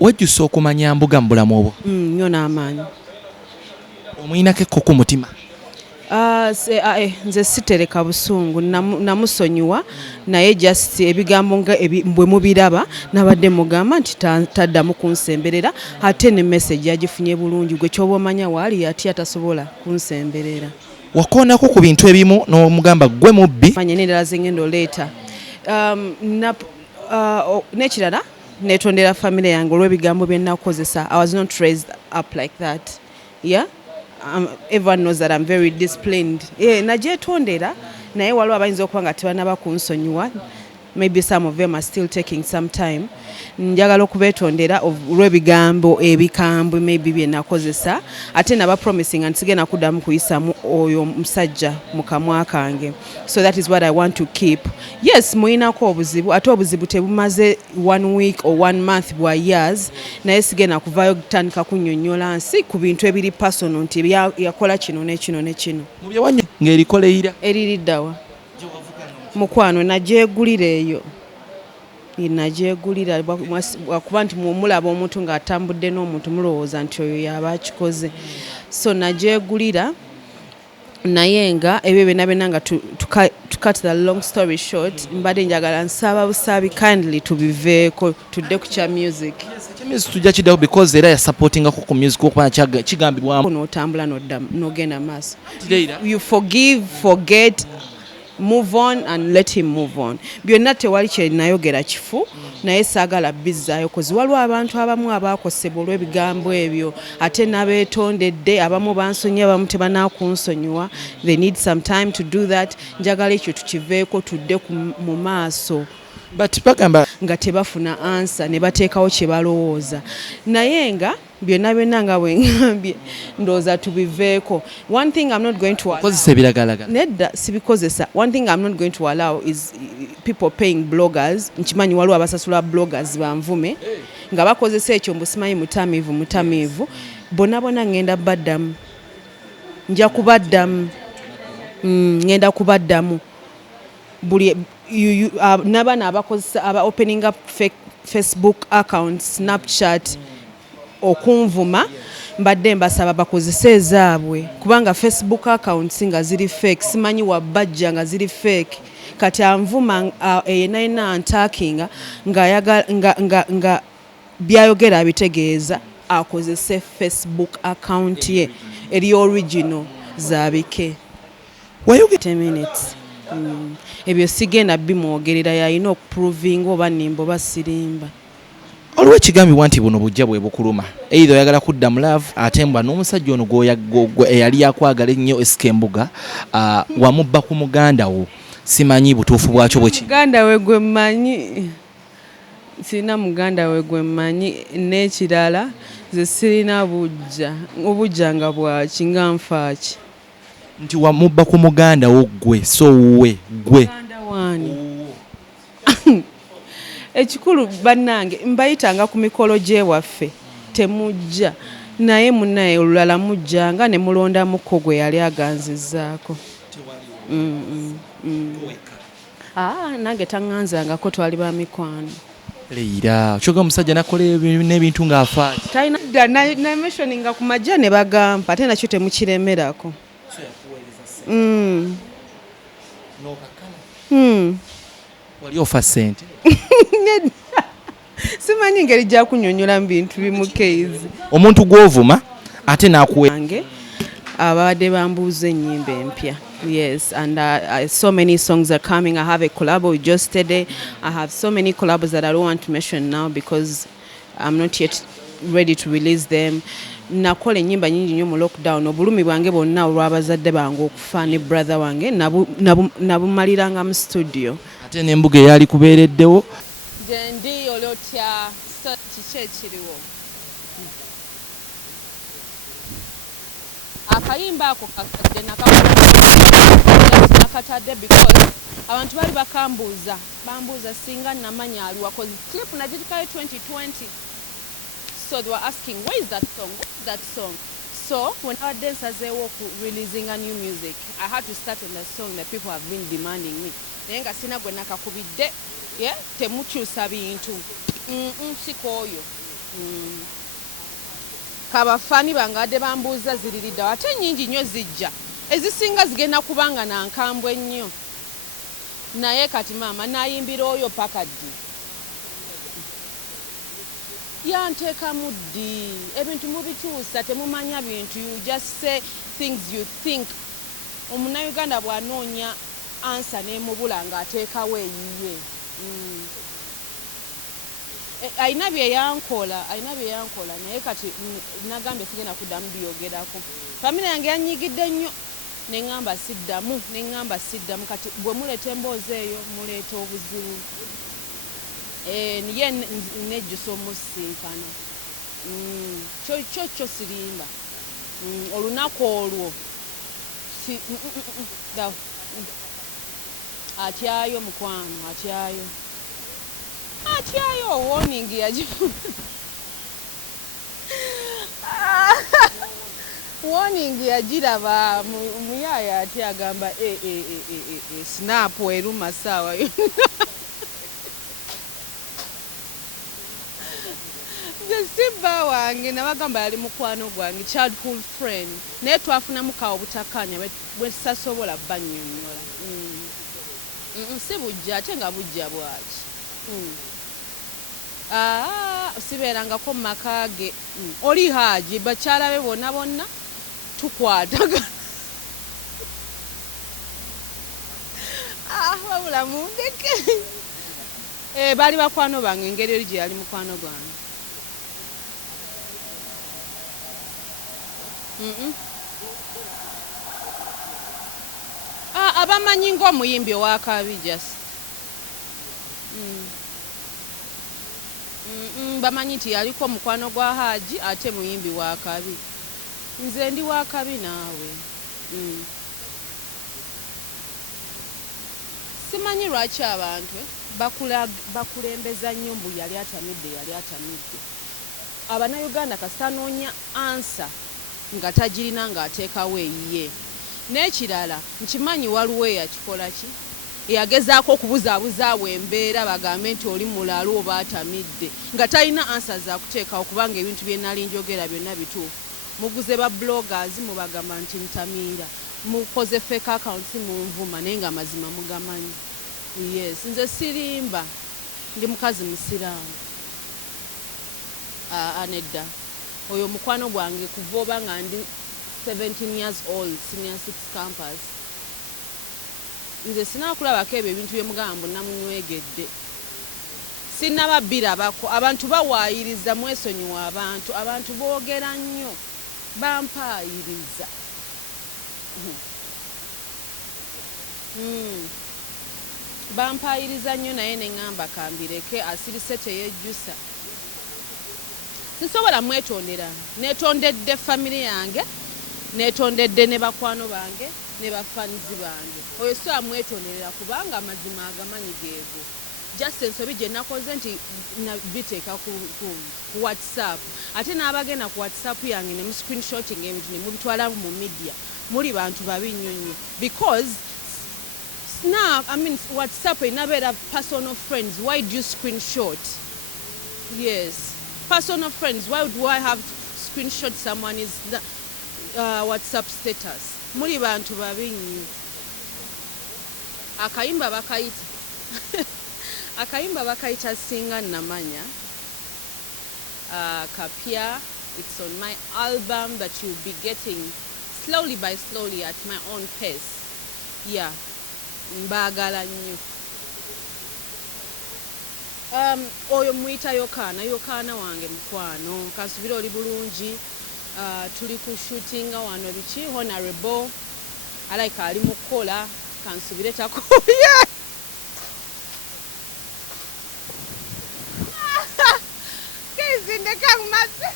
wajjusa okumanya Mbuga mu bulamu obwo? Nnyo n'amaanyi. Omuyinako ekko ku mutima? Nze sitereka busungu, namusonyiwa naye just ebigambo nga bwe mubiraba nabadde mugamba nti taddamu kunsemberera, ate ne message yagifunye bulungi. Gwe ky'oba omanya waali yatya tasobola kunsemberera. Wakoonako ku bintu ebimu n'omugamba gwe mubbi? Manye n'endala ze ngenda oleeta. N'ekirala neetondera family yange olw'ebigambo bye nakozesa. I was not raised up like that. Yeah? Everyone knows that I'm very disciplined. Nagyetondera naye waliwo abayinza okuba nga tebanaba kunsonyiwa. Maybe some of them are still taking some time. Njagala okubeetondera olw'ebigambo ebikambwe maybe bye nakozesa, ate naba promising nti sigenda kuddamu kuyisamu oyo musajja mu kamwa kange. So that is what I want to keep. Yes, muyinako obuzibu, ate obuzibu tebumaze 1 week or 1 month bwa years, naye sigenda kuvaayo kutandika kunnyonnyola nsi ku bintu ebiri personal nti yakola kino n'ekino n'ekino. Mu byewanye ng'erikoleira? Eririddawa. Mukwano nagyegulira eyo. Nagyegulira kuba nti mulaba omuntu ng'atambudde n'omuntu mulowooza nti oyo yaba akikoze. So nagyegulira naye nga ebyo byonna nga to cut the long story short, mbadde njagala nsaba busaabi kindly tubiveeko tudde ku kya music. Kya music tujja kiddaho because era yasupportingako ku music okuba kigambibwamu. N'otambula n'ogenda maaso. You forgive, forget, move on and let him move on. Byonna tewali kye nayogera kifu naye saagala bizzaayo kozi waliwo abantu abamu abaakosebwa olw'ebigambo ebyo ate n'abeetondedde abamu bansonyiwa abamu tebanaakunsonyiwa. They need some time to do that. Njagala ekyo tukiveeko tudde mu maaso. But bagamba nga tebafuna answer ne bateekawo kye balowooza naye nga byonna nga bwe ngambye ndowooza tubiveeko. One thing I'm not going to allow, kozesa ebiragalagala nedda sibikozesa. One thing I'm not going to allow is people paying bloggers. Nkimanyi waliwo abasasula bloggers banvume nga bakozesa ekyo mbu simanyi mutamiivu bonna ngenda baddamu, nja kubaddamu, ngenda kubaddamu buli n'abaana abakozesa aba opening up fake Facebook accounts, Snapchat okunvuma mbadde mbasaba bakozese ezaabwe kubanga Facebook accounts nga ziri fake, simanyi wabajja nga ziri fake. Kati anvuma yenayina antakinga nga byayogera abitegeeza akozese Facebook account ye eri original zaabike. wayogera 10 minutes. Ebyo sigenda bimwogerera yalina okuprovinga oba nimba oba sirimba. Olwo ekigambibwa nti buno bujja bwe bukuluma either oyagala kudda mu love ate mbwa n'omusajja ono eyali yakwagala ennyo K MBUGA wamubba ku muganda wo, simanyi butuufu bwakyo bwe ki? Muganda we gwe mmanyi, sirina muganda we gwe mmanyi, n'ekirala ze sirina obujja nga bwaki nga nfaaki. Nti wamubba ku muganda wo gwe so gwe muganda wani ekikulu bannange mbayitanga ku mikolo gyewaffe temujja naye munnaye olulala mujjanga ne mulondamuko gwe yali aganzizzaako. Nange taŋŋanzangako, twali ba mikwano. Leira kyoga omusajja nakola n'ebintu ng'afaaki talina dda namesoninga ku majja ne bagamba ate nakyo temukiremerako. Wali ofa ssente? Simanyi ngeri gya kunnyonnyola mu bintu bimu keizi. Omuntu gw'ovuma ate n'akuwe abadde bambuuza ennyimba empya. Yes, and so many songs are coming. I have a collab with just today. I have so many collabs that I don't want to mention now because I'm not yet ready to release them. Nakola ennyimba nyingi nnyo mu lockdown. Obulumi bwange bwonna olw'abazadde bange okufa ne brother wange nabumaliranga mu studio. Ate n'embuga eyali kubeereddewo. Gyendi olotya kiki ekiriwo. Akayimba ako kakadde nakatadde because abantu bali bambuuza singa namanya ali wakoze clip nagirikayo 2020. So they were asking, where is that song? What is that song? So when our dancers were releasing a new music, I had to start on the song that people have been demanding me. Nenga sina gwe nakakubidde, yeah, temukyusa bintu. Sikoyo. Kabafani bangadde bambuuza ziriridda ate nnyingi nnyo zijja ezisinga zigenda kubanga nankambwe nnyo naye kati maama nayimbira oyo paka ddi yanteekamu ddi ebintu mubikyusa temumanya bintu you just say things you think omunnayuganda bw'anoonya ansa n'emubula ng'ateekawo eyiye ayina bye yankola naye kati nagambye sigenda kuddamu byogerako famire yange yanyigidde nnyo neŋŋamba siddamu kati bwe muleeta emboozi eyo muleeta obuzibu niye nejjusa omusinkano kyo sirimba olunaku olwo atyayo mukwano atyayo warning yagifuna warning yagiraba muyaya ati agamba snap eruma saawa yonna nze sibba wange nabagamba yali mukwano gwange childhood friend naye twafunamu kawa obutakkaanya bwe sasobola bannyonnyola si bujja ate nga bujja bwaki sibeerangako mu maka ge oli haji bakyala be bonna tukwatagana wabula mundeke baali bakwano bange engeri eri gye yali mukwano gwange abamanyi ng'omuyimbi owakabi jasi bamanyi nti yaliko mukwano gwa haji ate muyimbi wakabi nze ndi wakabi naawe simanyi lwaki abantu bakulembeza nnyo mbu yali atamidde abanayuganda kasitanoonya ansa nga tagirina ng'ateekawo eyiye n'ekirala nkimanyi waliwo eyakikola ki yagezaako okubuzaabuzaabwa embeera bagambe nti oli mulalu oba atamidde nga talina ansa za kuteekawo kubanga ebintu bye nali njogera byonna bituufu muguze ba bloggers mubagamba nti ntamiira mukoze fake accounts munvuma naye nga mazima mugamanyi yes nze sirimba ndi mukazi musiraamu nedda oyo mukwano gwange kuva oba nga ndi 17 years old senior 6 campus nze sinakulabako ebyo ebintu bye mugamba mbu namunywegedde sinnababirabako abantu bawaayiriza mwesonyiwa abantu boogera nnyo bampaayiriza bampaayiriza nnyo naye neŋŋamba kambireke asirise teyejjusa nsobola mwetondera netondedde famire yange netondedde ne bakwano bange ne bafanizi bange oyo so amwetonderera kubanga amazima agamanyi geego just ensobi gye nakoze nti biteeka ku whatsapp ate n'abagenda ku whatsapp yange ne mu screenshotting ebintu ne mubitwala mu media muli bantu babi nnyo nnyo because snap whatsapp inabeera personal friends why do you screenshot yes personal friends why do I have to screenshot someone's whatsapp status muli bantu babi nnyo akayimba bakayita singa namanya kapya it's on my album that you'll be getting slowly by slowly at my own pace yeah mbagala nnyo oyo muyita yokaana wange mukwano kasubira oli bulungi tuli ku shooting wano biki honorable alaika ali mukola kansubire takuye kizinde kangumase